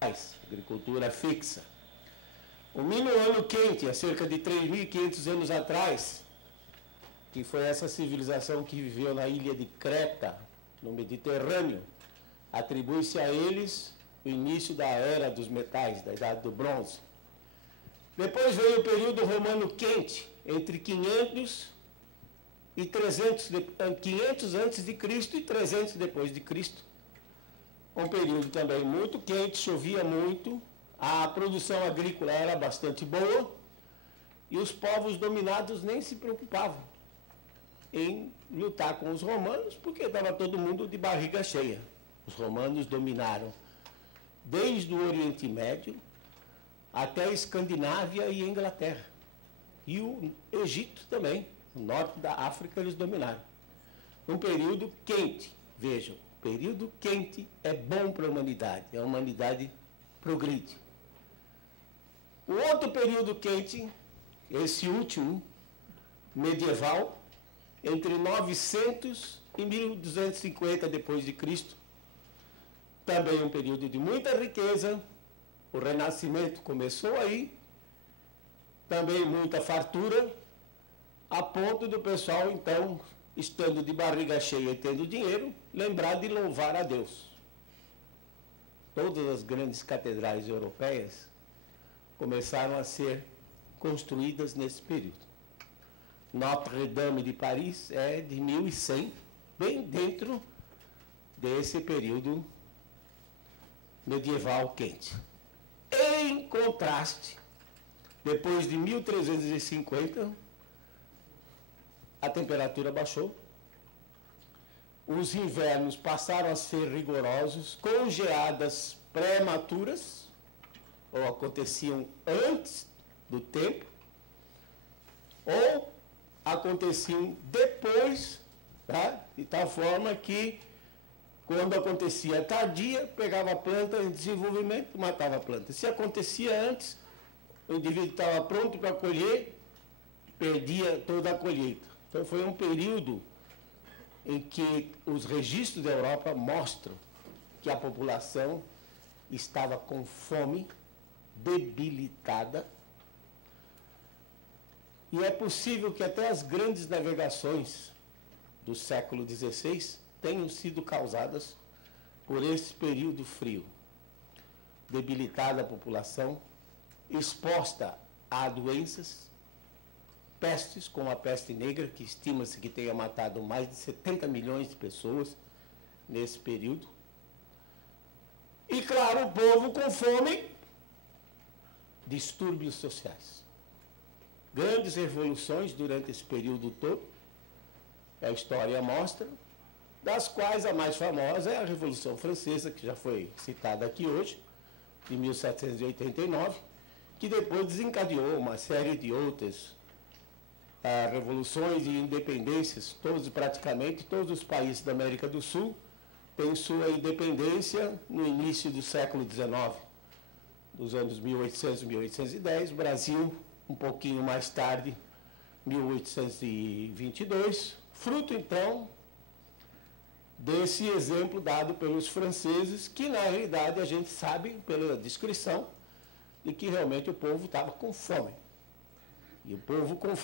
agricultura fixa. O Minuano Quente, há cerca de 3.500 anos atrás, que foi essa civilização que viveu na ilha de Creta, no Mediterrâneo, atribui-se a eles o início da era dos metais, da Idade do Bronze. Depois veio o período Romano Quente, entre 500 antes de Cristo e 300 depois de Cristo. Um período também muito quente, chovia muito, a produção agrícola era bastante boa e os povos dominados nem se preocupavam em lutar com os romanos, porque estava todo mundo de barriga cheia. Os romanos dominaram desde o Oriente Médio até a Escandinávia e a Inglaterra. E o Egito também, o norte da África, eles dominaram. Um período quente, vejam, período quente é bom para a humanidade progride. O outro período quente, esse último, medieval, entre 900 e 1250 depois de Cristo, também um período de muita riqueza, o Renascimento começou aí, também muita fartura, a ponto do pessoal, então, estando de barriga cheia e tendo dinheiro, lembrar de louvar a Deus. Todas as grandes catedrais europeias começaram a ser construídas nesse período. Notre-Dame de Paris é de 1100, bem dentro desse período medieval quente. Em contraste, depois de 1350, a temperatura baixou, os invernos passaram a ser rigorosos, com geadas prematuras, ou aconteciam antes do tempo, ou aconteciam depois, tá? De tal forma que, quando acontecia tardia, pegava a planta em desenvolvimento, matava a planta. Se acontecia antes, o indivíduo estava pronto para colher, perdia toda a colheita. Então foi um período em que os registros da Europa mostram que a população estava com fome, debilitada, e é possível que até as grandes navegações do século XVI tenham sido causadas por esse período frio. Debilitada a população, exposta a doenças, pestes, como a peste negra, que estima-se que tenha matado mais de 70 milhões de pessoas nesse período. E, claro, o povo com fome, distúrbios sociais. Grandes revoluções durante esse período todo, a história mostra, das quais a mais famosa é a Revolução Francesa, que já foi citada aqui hoje, de 1789, que depois desencadeou uma série de outras revoluções e independências. Praticamente todos os países da América do Sul têm sua independência no início do século XIX, dos anos 1800 e 1810, Brasil um pouquinho mais tarde, 1822, fruto, então, desse exemplo dado pelos franceses, que, na realidade, a gente sabe, pela descrição, de que realmente o povo estava com fome. E o povo com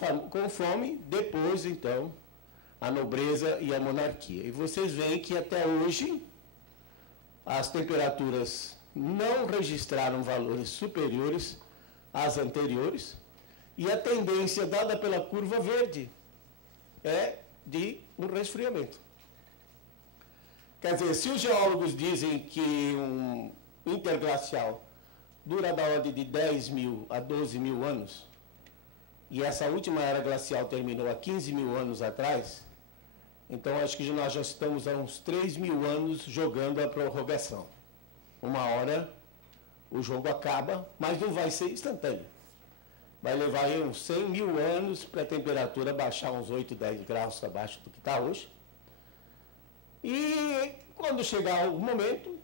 fome, depois, então, a nobreza e a monarquia. E vocês veem que, até hoje, as temperaturas não registraram valores superiores às anteriores, e a tendência dada pela curva verde é de um resfriamento. Quer dizer, se os geólogos dizem que um interglacial dura da ordem de 10 mil a 12 mil anos, e essa última era glacial terminou há 15 mil anos atrás, então acho que nós já estamos há uns 3 mil anos jogando a prorrogação. Uma hora o jogo acaba, mas não vai ser instantâneo. Vai levar aí uns 100 mil anos para a temperatura baixar uns 8, 10 graus abaixo do que está hoje. E quando chegar o momento,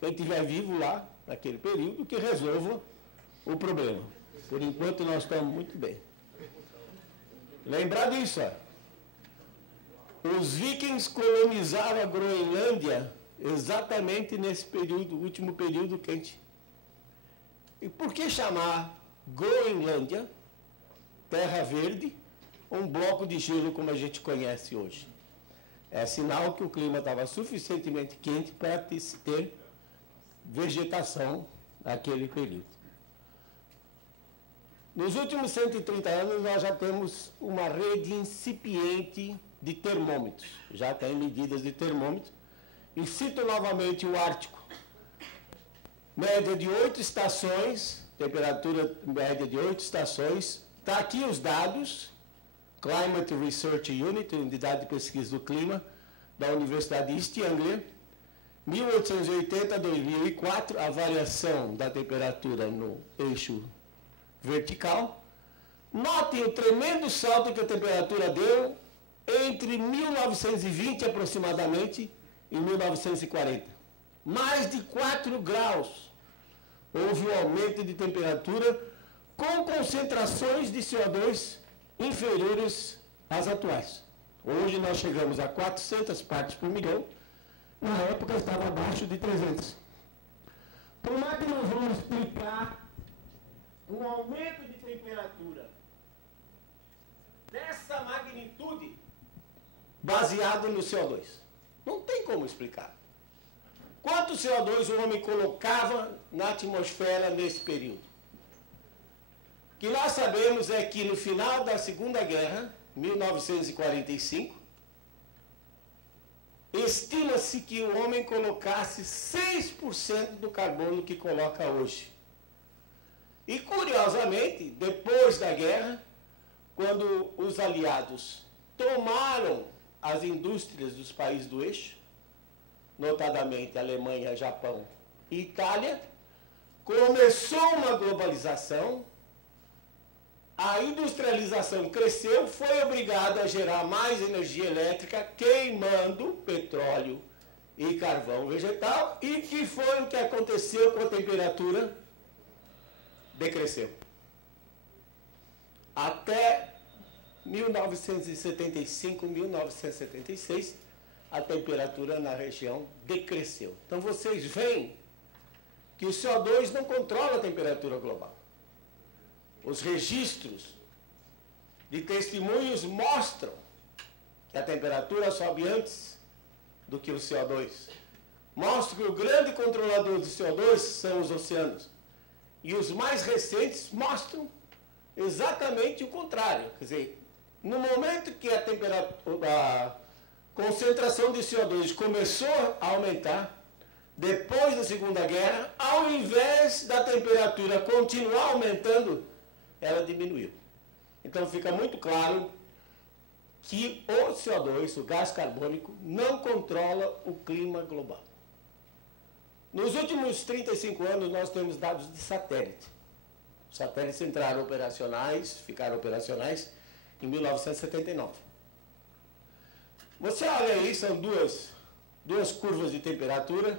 quem estiver vivo lá, naquele período, que resolva o problema. Por enquanto nós estamos muito bem. Lembrar disso, ó. Os vikings colonizaram a Groenlândia exatamente nesse período, último período quente. E por que chamar Groenlândia, terra verde, um bloco de gelo como a gente conhece hoje? É sinal que o clima estava suficientemente quente para ter vegetação naquele período. Nos últimos 130 anos, nós já temos uma rede incipiente de termômetros. Já tem medidas de termômetro. E cito novamente o Ártico. Média de 8 estações, temperatura média de 8 estações. Está aqui os dados. Climate Research Unit, unidade de pesquisa do clima, da Universidade de East Anglia. 1880 a 2004, a variação da temperatura no eixo vertical. Notem o tremendo salto que a temperatura deu entre 1920 aproximadamente e 1940. Mais de 4 graus. Houve um aumento de temperatura com concentrações de CO2 inferiores às atuais. Hoje nós chegamos a 400 partes por milhão. Na época estava abaixo de 300. Como é que nós vamos explicar um aumento de temperatura dessa magnitude baseado no CO2? Não tem como explicar. Quanto CO2 o homem colocava na atmosfera nesse período? O que nós sabemos é que no final da Segunda Guerra, 1945, estima-se que o homem colocasse 6% do carbono que coloca hoje. E, curiosamente, depois da guerra, quando os aliados tomaram as indústrias dos países do eixo, notadamente Alemanha, Japão e Itália, começou uma globalização, a industrialização cresceu, foi obrigado a gerar mais energia elétrica queimando petróleo e carvão vegetal, e que foi o que aconteceu com a temperatura? Decresceu. Até 1975, 1976, a temperatura na região decresceu. Então vocês veem que o CO2 não controla a temperatura global. Os registros de testemunhos mostram que a temperatura sobe antes do que o CO2. Mostram que o grande controlador do CO2 são os oceanos. E os mais recentes mostram exatamente o contrário. Quer dizer, no momento que a concentração de CO2 começou a aumentar, depois da Segunda Guerra, ao invés da temperatura continuar aumentando, ela diminuiu. Então fica muito claro que o CO2, o gás carbônico, não controla o clima global. Nos últimos 35 anos, nós temos dados de satélite. Os satélites entraram operacionais, ficaram operacionais em 1979. Você olha aí, são duas curvas de temperatura,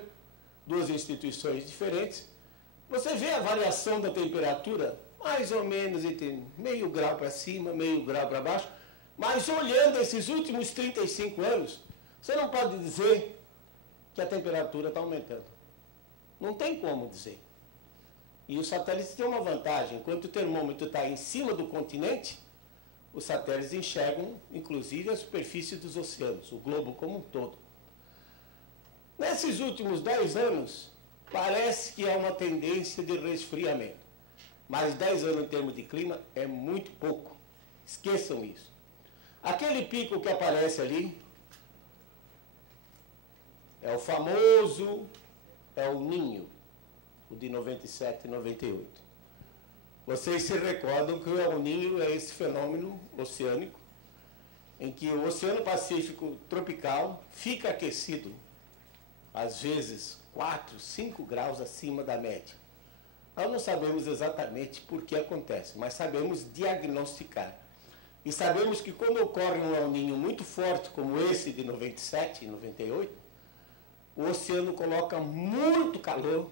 duas instituições diferentes. Você vê a variação da temperatura, mais ou menos entre meio grau para cima, meio grau para baixo, mas olhando esses últimos 35 anos, você não pode dizer que a temperatura está aumentando. Não tem como dizer. E os satélites têm uma vantagem. Enquanto o termômetro está em cima do continente, os satélites enxergam, inclusive, a superfície dos oceanos, o globo como um todo. Nesses últimos 10 anos, parece que há uma tendência de resfriamento. Mas 10 anos em termos de clima é muito pouco. Esqueçam isso. Aquele pico que aparece ali é o famoso El Niño, o de 97 e 98. Vocês se recordam que o El Niño é esse fenômeno oceânico em que o Oceano Pacífico tropical fica aquecido, às vezes 4, 5 graus acima da média. Nós não sabemos exatamente por que acontece, mas sabemos diagnosticar. E sabemos que quando ocorre um El Niño muito forte, como esse de 97 e 98, o oceano coloca muito calor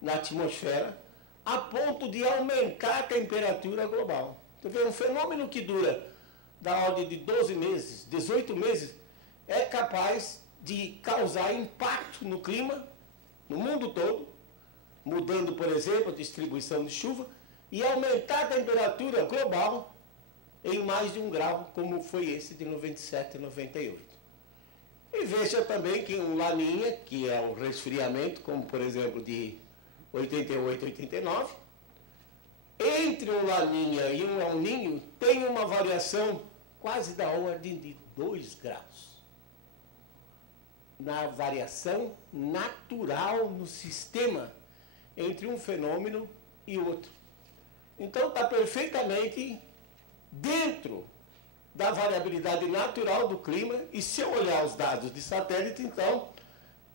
na atmosfera, a ponto de aumentar a temperatura global. Então, um fenômeno que dura da ordem de 12 meses, 18 meses, é capaz de causar impacto no clima, no mundo todo, mudando, por exemplo, a distribuição de chuva e aumentar a temperatura global em mais de 1 grau, como foi esse de 97 e 98. E veja também que um Laninha, que é um resfriamento, como por exemplo de 88 e 89, entre um Laninha e um El Niño tem uma variação quase da ordem de 2 graus. Na variação natural no sistema entre um fenômeno e outro. Então está perfeitamente dentro da variabilidade natural do clima, e se eu olhar os dados de satélite, então,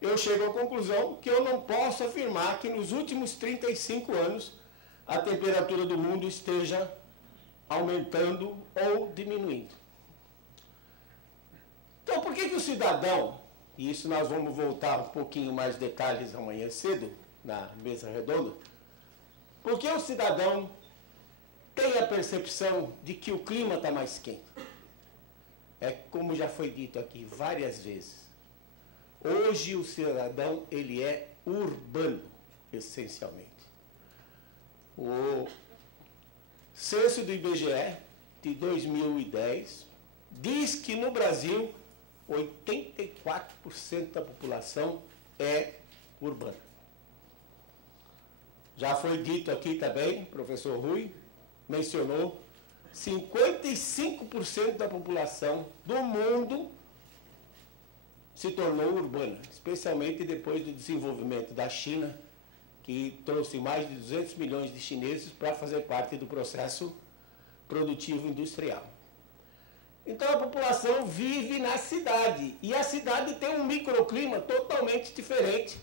eu chego à conclusão que eu não posso afirmar que nos últimos 35 anos a temperatura do mundo esteja aumentando ou diminuindo. Então, por que o cidadão, e isso nós vamos voltar um pouquinho mais detalhes amanhã cedo, na mesa redonda, por que o cidadão tem a percepção de que o clima está mais quente? É como já foi dito aqui várias vezes. Hoje o cidadão, ele é urbano, essencialmente. O censo do IBGE, de 2010, diz que no Brasil, 84% da população é urbana. Já foi dito aqui também, o professor Rui mencionou, 55% da população do mundo se tornou urbana, especialmente depois do desenvolvimento da China, que trouxe mais de 200 milhões de chineses para fazer parte do processo produtivo industrial. Então a população vive na cidade, e a cidade tem um microclima totalmente diferente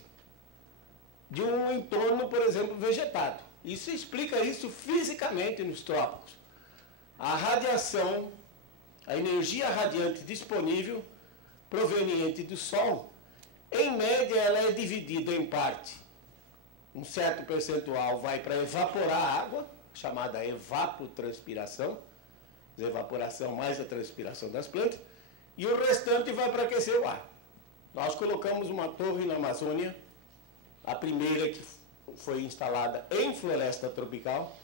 de um entorno, por exemplo, vegetado. Isso explica isso fisicamente nos trópicos. A radiação, a energia radiante disponível, proveniente do Sol, em média ela é dividida em parte. Um certo percentual vai para evaporar a água, chamada evapotranspiração, evaporação mais a transpiração das plantas, e o restante vai para aquecer o ar. Nós colocamos uma torre na Amazônia, a primeira que foi instalada em floresta tropical,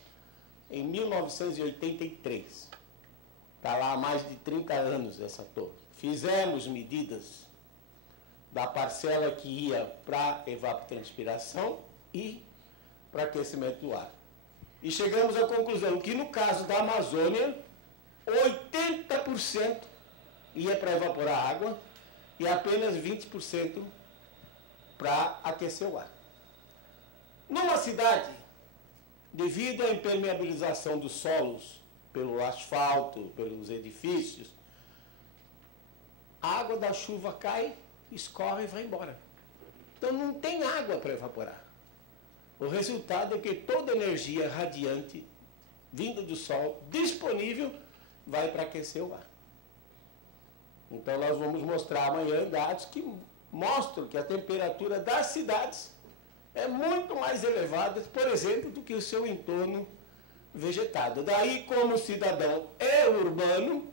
em 1983. Está lá há mais de 30 anos essa torre. Fizemos medidas da parcela que ia para evapotranspiração e para aquecimento do ar. E chegamos à conclusão que no caso da Amazônia, 80% ia para evaporar a água e apenas 20% para aquecer o ar. Numa cidade, devido à impermeabilização dos solos pelo asfalto, pelos edifícios, a água da chuva cai, escorre e vai embora. Então não tem água para evaporar. O resultado é que toda energia radiante vinda do sol, disponível, vai para aquecer o ar. Então nós vamos mostrar amanhã dados que mostram que a temperatura das cidades é muito mais elevada, por exemplo, do que o seu entorno vegetado. Daí, como o cidadão é urbano,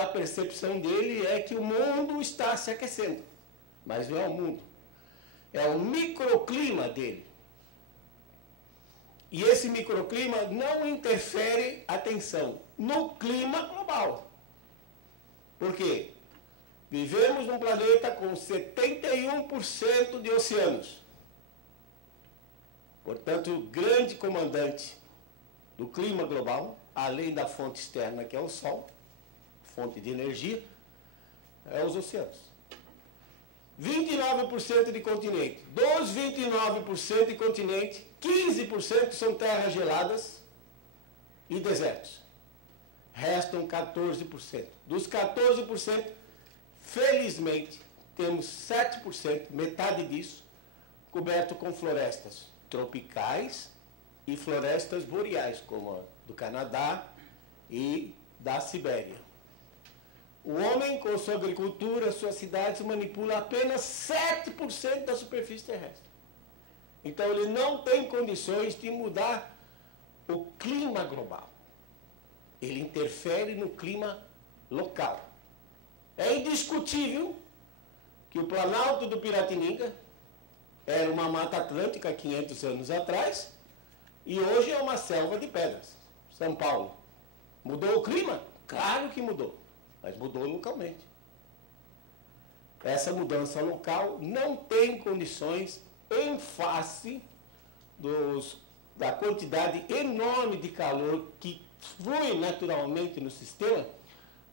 a percepção dele é que o mundo está se aquecendo. Mas não é o mundo. É o microclima dele. E esse microclima não interfere, atenção, no clima global. Por quê? Vivemos num planeta com 71% de oceanos. Portanto, o grande comandante do clima global, além da fonte externa, que é o Sol, fonte de energia, é os oceanos. 29% de continente. Dos 29% de continente, 15% são terras geladas e desertos. Restam 14%. Dos 14%, felizmente, temos 7%, metade disso, coberto com florestas tropicais e florestas boreais, como a do Canadá e da Sibéria. O homem, com sua agricultura, suas cidades, manipula apenas 7% da superfície terrestre. Então, ele não tem condições de mudar o clima global. Ele interfere no clima local. É indiscutível que o Planalto do Piratininga, era uma mata atlântica 500 anos atrás e hoje é uma selva de pedras. São Paulo. Mudou o clima? Claro que mudou, mas mudou localmente. Essa mudança local não tem condições, em face da quantidade enorme de calor que flui naturalmente no sistema,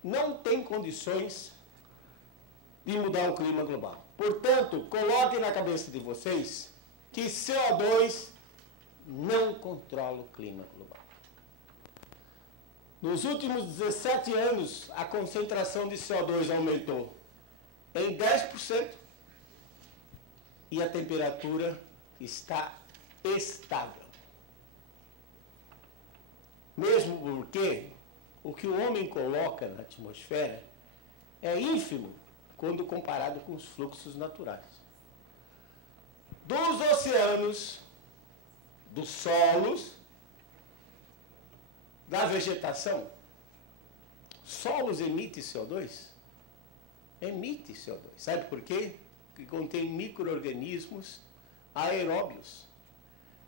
não tem condições de mudar o clima global. Portanto, coloquem na cabeça de vocês que CO2 não controla o clima global. Nos últimos 17 anos, a concentração de CO2 aumentou em 10% e a temperatura está estável. Mesmo porque o que o homem coloca na atmosfera é ínfimo quando comparado com os fluxos naturais. Dos oceanos, dos solos, da vegetação, solos emitem CO2? Emite CO2. Sabe por quê? Porque contém micro-organismos aeróbios,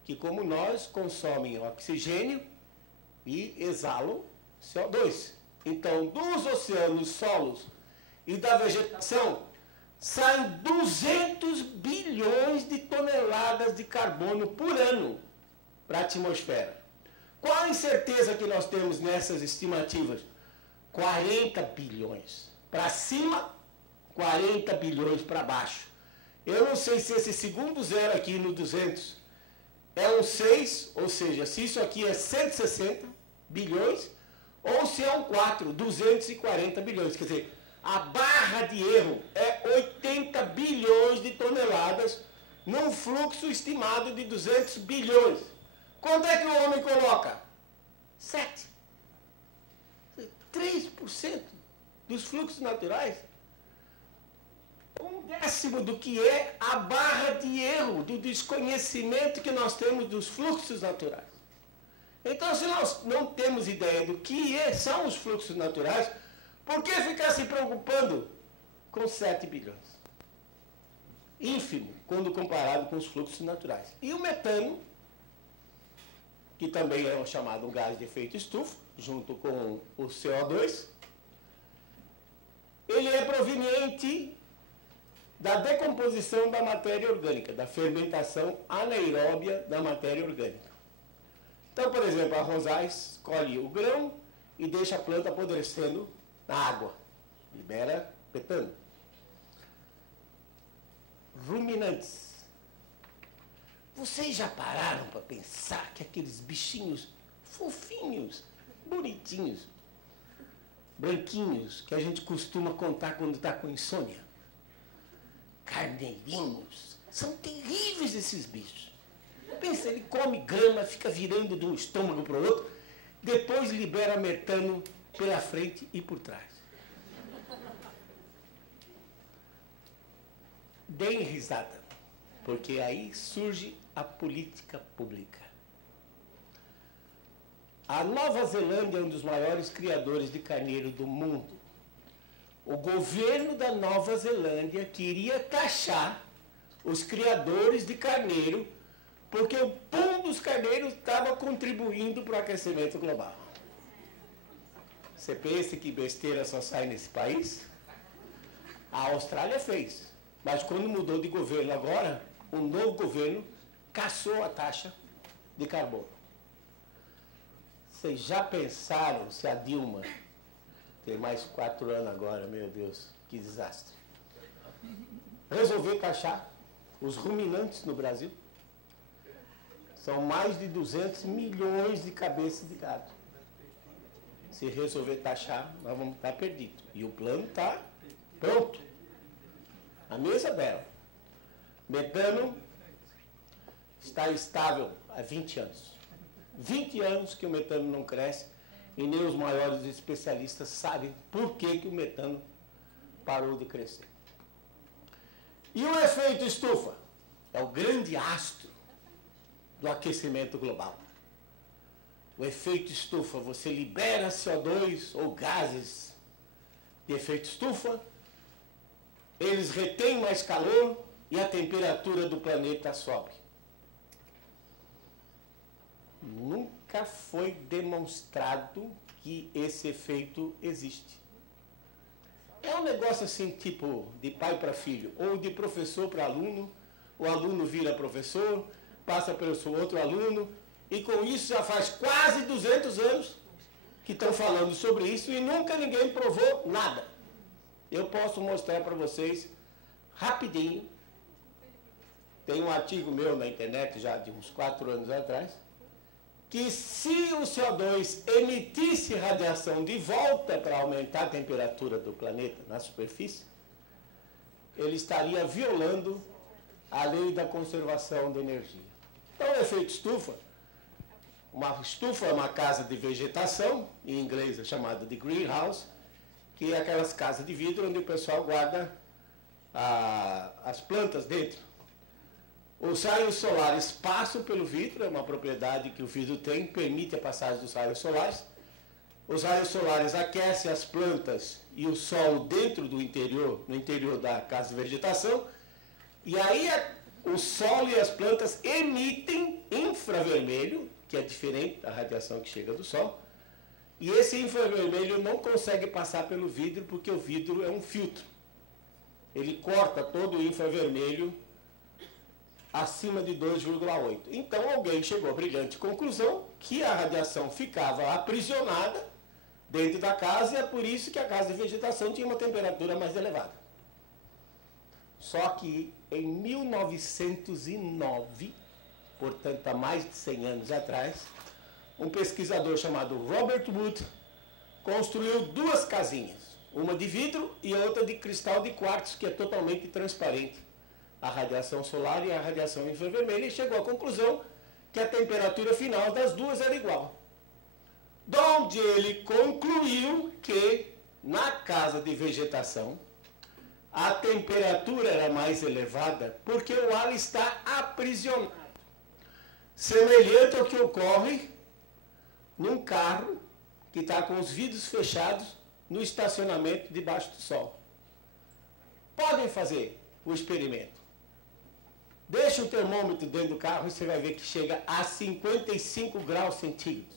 que como nós consomem oxigênio e exalam CO2. Então, dos oceanos, solos e da vegetação, saem 200 bilhões de toneladas de carbono por ano para a atmosfera. Qual a incerteza que nós temos nessas estimativas? 40 bilhões. Para cima, 40 bilhões para baixo. Eu não sei se esse segundo zero aqui no 200 é um 6, ou seja, se isso aqui é 160 bilhões, ou se é um 4, 240 bilhões. Quer dizer, a barra de erro é 80 bilhões de toneladas num fluxo estimado de 200 bilhões. Quanto é que o homem coloca? 7. 3% dos fluxos naturais. 1/10 do que é a barra de erro, do desconhecimento que nós temos dos fluxos naturais. Então, se nós não temos ideia do que são os fluxos naturais, por que ficar se preocupando com 7 bilhões? Ínfimo, quando comparado com os fluxos naturais. E o metano, que também é chamado um gás de efeito estufa, junto com o CO2, ele é proveniente da decomposição da matéria orgânica, da fermentação anaeróbia da matéria orgânica. Então, por exemplo, a Rosais colhe o grão e deixa a planta apodrecendo na água. Libera metano. Ruminantes. Vocês já pararam para pensar que aqueles bichinhos fofinhos, bonitinhos, branquinhos, que a gente costuma contar quando está com insônia, carneirinhos, são terríveis esses bichos. Pensa, ele come grama, fica virando de um estômago para o outro, depois libera metano pela frente e por trás. Deem risada, porque aí surge a política pública. A Nova Zelândia é um dos maiores criadores de carneiro do mundo. O governo da Nova Zelândia queria taxar os criadores de carneiro, porque o pum dos carneiros estava contribuindo para o aquecimento global. Você pensa que besteira só sai nesse país? A Austrália fez, mas quando mudou de governo agora, o novo governo cassou a taxa de carbono. Vocês já pensaram se a Dilma tem mais 4 anos agora, meu Deus, que desastre, resolver taxar os ruminantes no Brasil? São mais de 200 milhões de cabeças de gado. Se resolver taxar, nós vamos estar perdidos. E o plano está pronto. A mesa dela. Metano está estável há 20 anos. 20 anos que o metano não cresce e nem os maiores especialistas sabem por que o metano parou de crescer. E o efeito estufa? É o grande astro do aquecimento global. O efeito estufa, você libera CO2 ou gases de efeito estufa, eles retêm mais calor e a temperatura do planeta sobe. Nunca foi demonstrado que esse efeito existe. É um negócio assim, tipo, de pai para filho, ou de professor para aluno, o aluno vira professor, passa pelo seu outro aluno, e com isso já faz quase 200 anos que estão falando sobre isso e nunca ninguém provou nada. Eu posso mostrar para vocês rapidinho. Tem um artigo meu na internet já de uns 4 anos atrás, que se o CO2 emitisse radiação de volta para aumentar a temperatura do planeta na superfície, ele estaria violando a lei da conservação da energia. Então, o efeito estufa, uma estufa é uma casa de vegetação, em inglês é chamada de greenhouse, que é aquelas casas de vidro onde o pessoal guarda as plantas dentro. Os raios solares passam pelo vidro, é uma propriedade que o vidro tem, permite a passagem dos raios solares. Os raios solares aquecem as plantas e o solo dentro do interior, no interior da casa de vegetação, e aí o solo e as plantas emitem infravermelho, que é diferente da radiação que chega do sol, e esse infravermelho não consegue passar pelo vidro porque o vidro é um filtro. Ele corta todo o infravermelho acima de 2,8. Então alguém chegou à brilhante conclusão que a radiação ficava aprisionada dentro da casa e é por isso que a casa de vegetação tinha uma temperatura mais elevada. Só que em 1909, portanto há mais de 100 anos atrás, um pesquisador chamado Robert Wood construiu 2 casinhas, uma de vidro e outra de cristal de quartzo, que é totalmente transparente a radiação solar e a radiação infravermelha, e chegou à conclusão que a temperatura final das duas era igual. Donde ele concluiu que na casa de vegetação a temperatura era mais elevada porque o ar está aprisionado. Semelhante ao que ocorre num carro que está com os vidros fechados no estacionamento debaixo do sol. Podem fazer o experimento. Deixa o termômetro dentro do carro e você vai ver que chega a 55 graus centígrados.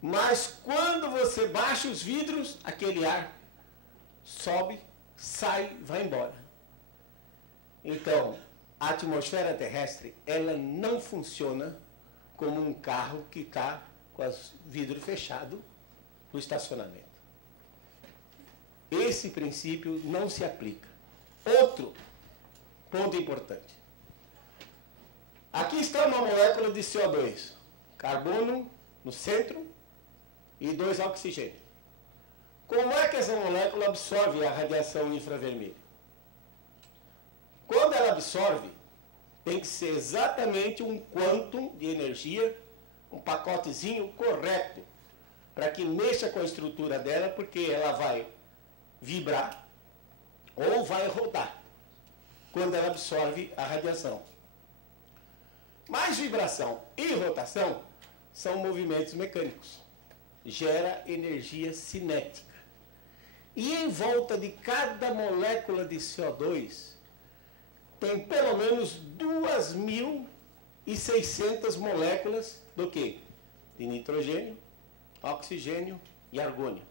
Mas quando você baixa os vidros, aquele ar sobe, sai, vai embora. Então, a atmosfera terrestre, ela não funciona como um carro que está com os vidros fechados no estacionamento. Esse princípio não se aplica. Outro ponto importante. Aqui está uma molécula de CO2, carbono no centro e 2 oxigênio. Como é que essa molécula absorve a radiação infravermelha? Quando ela absorve, tem que ser exatamente um quantum de energia, um pacotezinho correto, para que mexa com a estrutura dela, porque ela vai vibrar ou vai rodar quando ela absorve a radiação. Mas vibração e rotação são movimentos mecânicos. Gera energia cinética. E em volta de cada molécula de CO2 tem pelo menos 2.600 moléculas do quê? De nitrogênio, oxigênio e argônio.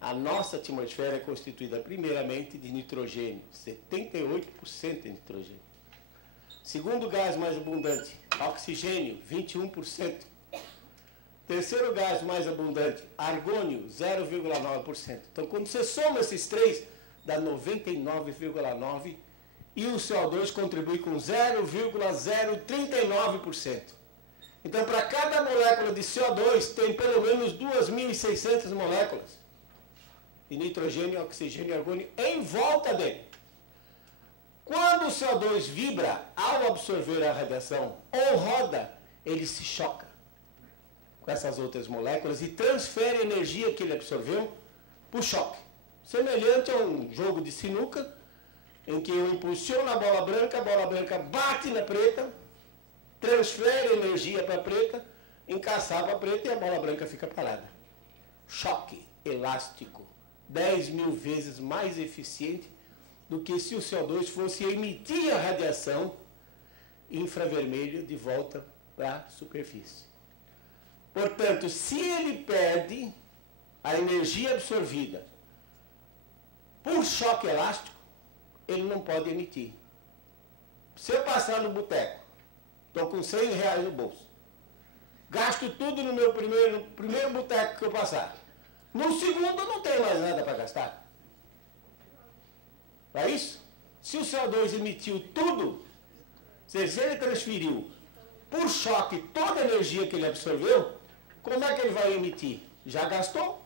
A nossa atmosfera é constituída primeiramente de nitrogênio, 78% de nitrogênio. Segundo gás mais abundante, oxigênio, 21%. Terceiro gás mais abundante, argônio, 0,9%. Então, quando você soma esses três, dá 99,9%. E o CO2 contribui com 0,039%. Então, para cada molécula de CO2, tem pelo menos 2.600 moléculas de nitrogênio, oxigênio e argônio em volta dele. Quando o CO2 vibra ao absorver a radiação ou roda, ele se choca com essas outras moléculas e transfere a energia que ele absorveu por choque. Semelhante a um jogo de sinuca, em que eu impulsiono a bola branca bate na preta, transfere energia para a preta, encaçava a preta e a bola branca fica parada. Choque elástico, 10.000 vezes mais eficiente do que se o CO2 fosse emitir a radiação infravermelha de volta para a superfície. Portanto, se ele perde a energia absorvida por choque elástico, ele não pode emitir. Se eu passar no boteco, estou com R$100 no bolso, gasto tudo no meu primeiro boteco que eu passar. No segundo, eu não tenho mais nada para gastar. Não é isso? Se o CO2 emitiu tudo, se ele transferiu por choque toda a energia que ele absorveu, como é que ele vai emitir? Já gastou?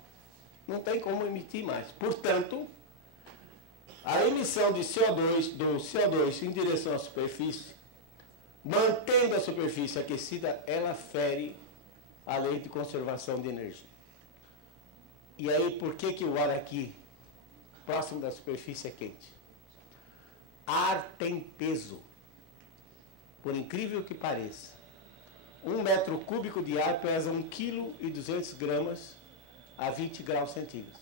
Não tem como emitir mais. Portanto, a emissão de CO2, do CO2 em direção à superfície, mantendo a superfície aquecida, ela fere a lei de conservação de energia. E aí, por que o ar aqui, próximo da superfície, é quente? Ar tem peso. Por incrível que pareça. 1 metro cúbico de ar pesa 1,2 kg a 20 graus centígrados.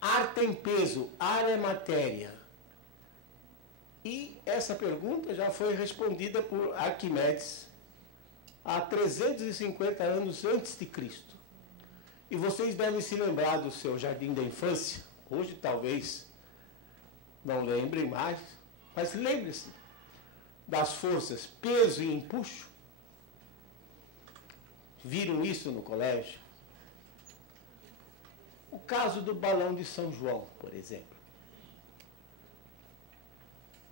Ar tem peso, ar é matéria. E essa pergunta já foi respondida por Arquimedes há 350 anos antes de Cristo. E vocês devem se lembrar do seu jardim da infância. Hoje talvez não lembrem mais, mas lembre-se das forças peso e empuxo. Viram isso no colégio? O caso do balão de São João, por exemplo.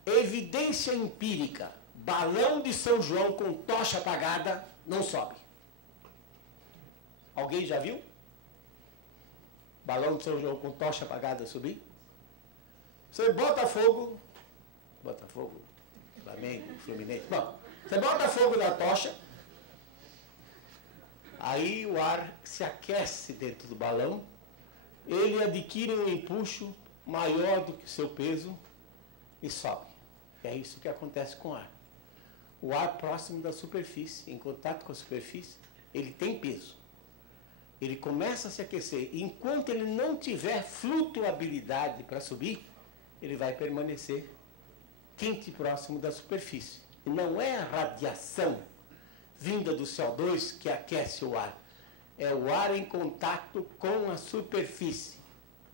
Evidência empírica. Balão de São João com tocha apagada não sobe. Alguém já viu? Balão de São João com tocha apagada subir? Você bota fogo, Flamengo, Fluminense. Bom, você bota fogo na tocha, aí o ar se aquece dentro do balão, ele adquire um empuxo maior do que o seu peso e sobe. É isso que acontece com o ar. O ar próximo da superfície, em contato com a superfície, ele tem peso. Ele começa a se aquecer. E enquanto ele não tiver flutuabilidade para subir, ele vai permanecer quente próximo da superfície. E não é a radiação vinda do CO2 que aquece o ar. É o ar em contato com a superfície.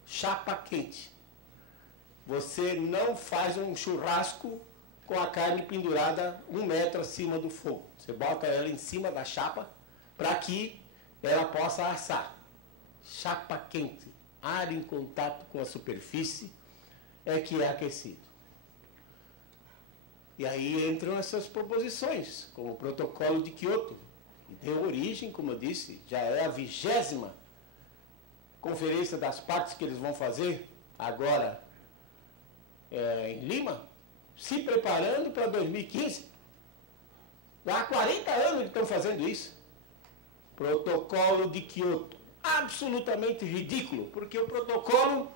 Chapa quente. Você não faz um churrasco com a carne pendurada 1 metro acima do fogo. Você bota ela em cima da chapa para que ela possa assar. Chapa quente, ar em contato com a superfície é que é aquecido. E aí entram essas proposições, como o protocolo de Kyoto, que deu origem, como eu disse, já é a 20ª conferência das partes que eles vão fazer agora em Lima, se preparando para 2015. Há 40 anos que estão fazendo isso. Protocolo de Kyoto. Absolutamente ridículo, porque o protocolo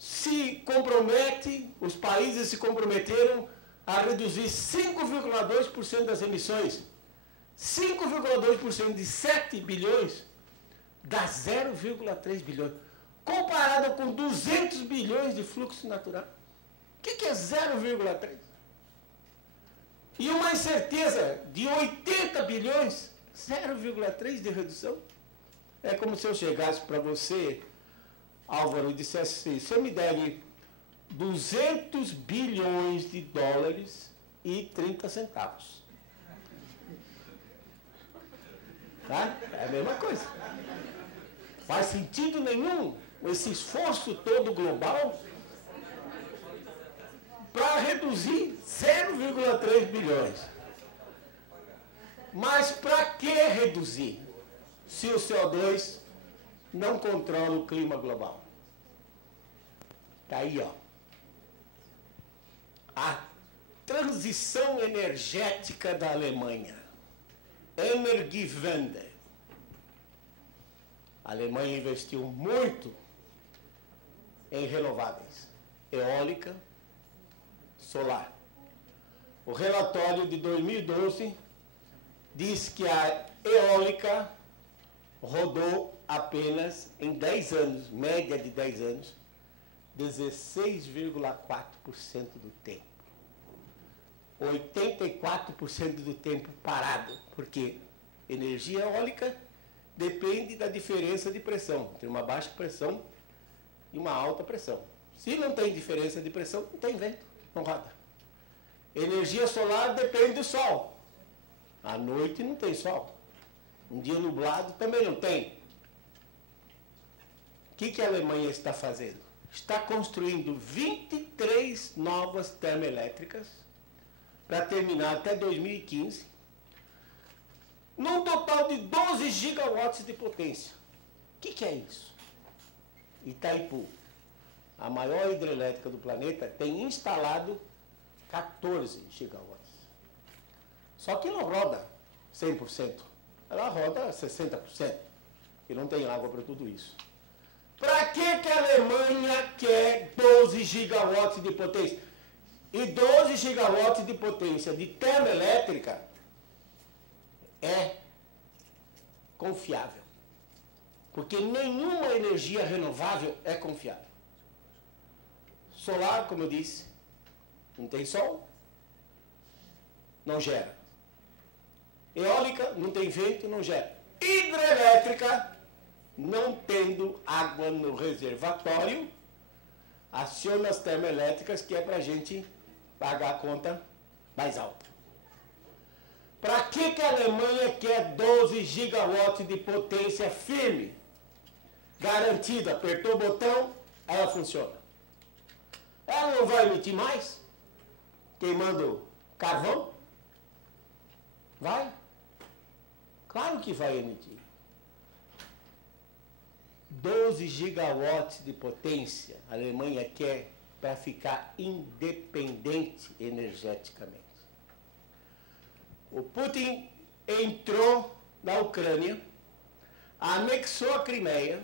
se compromete, os países se comprometeram a reduzir 5,2% das emissões. 5,2% de 7 bilhões dá 0,3 bilhões. Comparado com 200 bilhões de fluxo natural. O que é 0,3? E uma incerteza de 80 bilhões, 0,3 de redução. É como se eu chegasse para você, Álvaro, e dissesse assim, você me deve 200 bilhões de dólares e 30 centavos. Tá? É a mesma coisa. Faz sentido nenhum esse esforço todo global para reduzir 0,3 bilhões. Mas para que reduzir se o CO2 não controla o clima global? Está aí, ó. A transição energética da Alemanha. Energiewende. A Alemanha investiu muito em renováveis, eólica, solar. O relatório de 2012 diz que a eólica rodou apenas em 10 anos, média de 10 anos, 16,4% do tempo. 84% do tempo parado, porque energia eólica depende da diferença de pressão, entre uma baixa pressão e uma alta pressão. Se não tem diferença de pressão, não tem vento, não roda. Energia solar depende do sol. À noite não tem sol. Um dia nublado também não tem. O que a Alemanha está fazendo? Está construindo 23 novas termoelétricas para terminar até 2015, num total de 12 gigawatts de potência. O que é isso? Itaipu, a maior hidrelétrica do planeta, tem instalado 14 gigawatts. Só que não roda 100%, ela roda 60%, e não tem água para tudo isso. Para que a Alemanha quer 12 gigawatts de potência? E 12 gigawatts de potência de termoelétrica é confiável. Porque nenhuma energia renovável é confiável. Solar, como eu disse, não tem sol, não gera. Eólica, não tem vento, não gera. Hidrelétrica, não tendo água no reservatório, aciona as termoelétricas, que é para a gente pagar a conta mais alta. Para que a Alemanha quer 12 gigawatts de potência firme? Garantida, apertou o botão, ela funciona. Ela não vai emitir mais? Queimando carvão? Vai? Claro que vai emitir. 12 gigawatts de potência a Alemanha quer para ficar independente energeticamente. O Putin entrou na Ucrânia, anexou a Crimeia,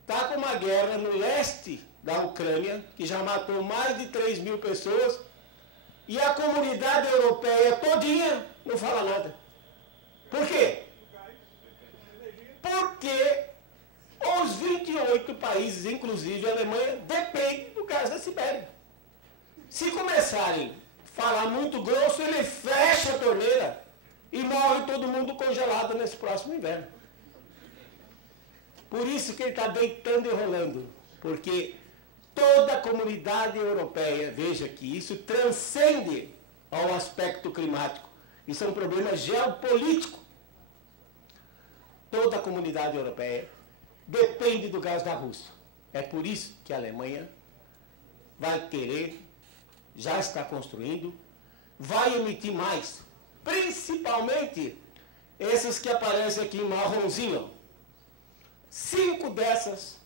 está com uma guerra no leste da Ucrânia, que já matou mais de 3 mil pessoas, e a comunidade europeia todinha não fala nada. Por quê? Porque os 28 países, inclusive a Alemanha, dependem do gás da Sibéria. Se começarem a falar muito grosso, ele fecha a torneira e morre todo mundo congelado nesse próximo inverno. Por isso que ele está deitando e rolando. Porque toda a comunidade europeia, veja que isso transcende ao aspecto climático. Isso é um problema geopolítico. Toda a comunidade europeia depende do gás da Rússia. É por isso que a Alemanha vai querer, já está construindo, vai emitir mais. Principalmente esses que aparecem aqui em marronzinho. 5 dessas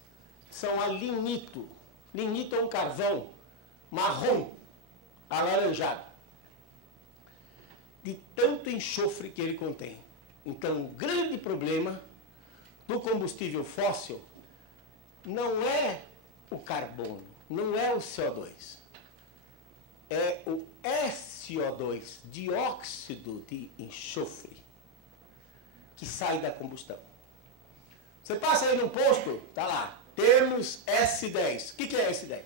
são a lignito. Lignito é um carvão marrom, alaranjado, de tanto enxofre que ele contém. Então, o grande problema do combustível fóssil não é o carbono, não é o CO2. É o SO2, dióxido de enxofre, que sai da combustão. Você passa aí no posto, tá lá, termos S10. O que é S10?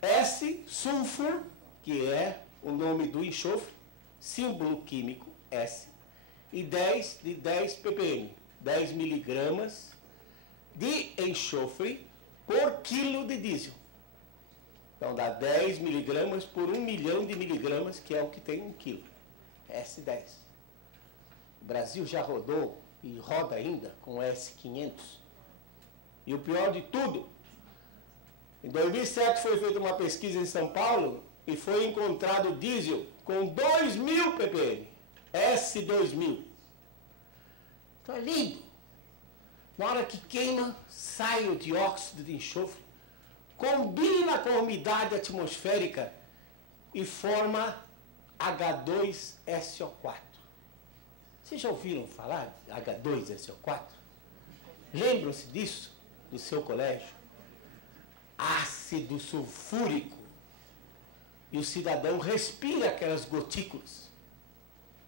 S, sulfur, que é o nome do enxofre, símbolo químico, S, e 10 de 10 ppm, 10 miligramas de enxofre por quilo de diesel. Então dá 10 miligramas por 1 milhão de miligramas, que é o que tem 1 quilo. S10. O Brasil já rodou e roda ainda com S500. E o pior de tudo, em 2007 foi feita uma pesquisa em São Paulo e foi encontrado diesel com 2.000 ppm, S2000. Então é lindo. Na hora que queima, sai o dióxido de enxofre, combina com a umidade atmosférica e forma H2SO4. Vocês já ouviram falar de H2SO4? Lembram-se disso do seu colégio? Ácido sulfúrico. E o cidadão respira aquelas gotículas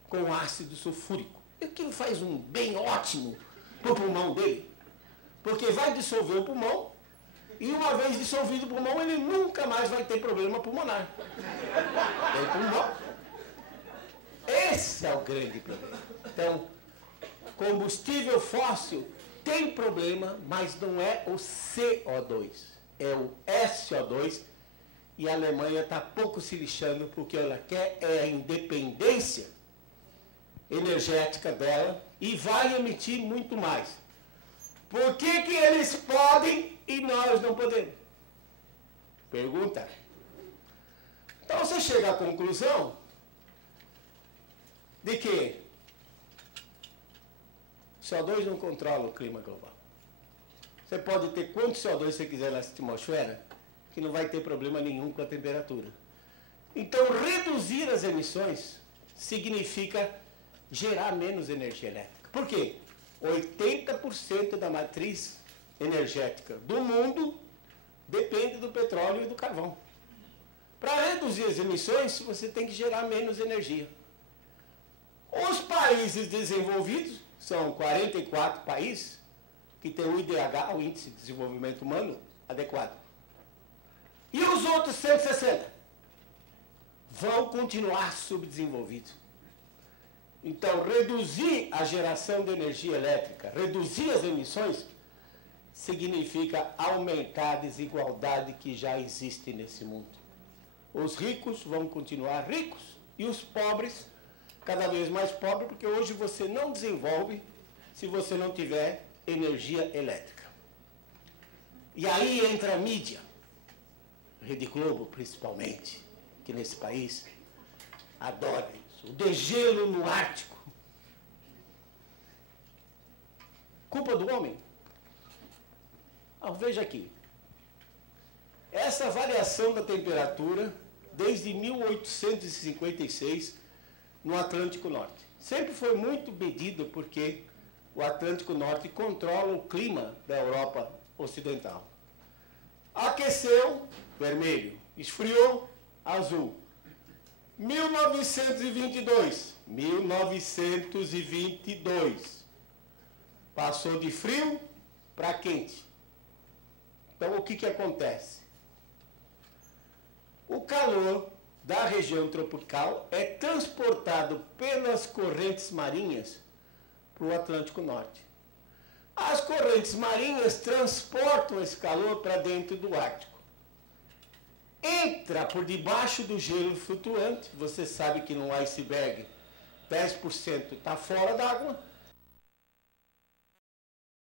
com ácido sulfúrico. E aquilo faz um bem ótimo para o pulmão dele. Porque vai dissolver o pulmão, e uma vez dissolvido o pulmão, ele nunca mais vai ter problema pulmonar. Tem pulmão. Esse é o grande problema. Então, combustível fóssil tem problema, mas não é o CO2, é o SO2. E a Alemanha está pouco se lixando, porque ela quer é a independência energética dela e vai emitir muito mais. Por que que eles podem e nós não podemos? Pergunta. Então você chega à conclusão de que CO2 não controla o clima global. Você pode ter quanto CO2 você quiser na atmosfera, que não vai ter problema nenhum com a temperatura. Então, reduzir as emissões significa gerar menos energia elétrica. Por quê? 80% da matriz energética do mundo depende do petróleo e do carvão. Para reduzir as emissões, você tem que gerar menos energia. Os países desenvolvidos, são 44 países, que têm o IDH, o Índice de Desenvolvimento Humano, adequado. E os outros 160 vão continuar subdesenvolvidos. Então, reduzir a geração de energia elétrica, reduzir as emissões, significa aumentar a desigualdade que já existe nesse mundo. Os ricos vão continuar ricos e os pobres cada vez mais pobres, porque hoje você não desenvolve se você não tiver energia elétrica. E aí entra a mídia, Rede Globo principalmente, que nesse país adora isso. O degelo no Ártico. Culpa do homem? Veja aqui. Essa variação da temperatura, desde 1856, no Atlântico Norte. Sempre foi muito medido porque o Atlântico Norte controla o clima da Europa Ocidental. Aqueceu, vermelho. Esfriou, azul. 1922. Passou de frio para quente. Então, o que acontece? O calor da região tropical é transportado pelas correntes marinhas para o Atlântico Norte. As correntes marinhas transportam esse calor para dentro do Ártico. Entra por debaixo do gelo flutuante, você sabe que num iceberg 10% está fora d'água,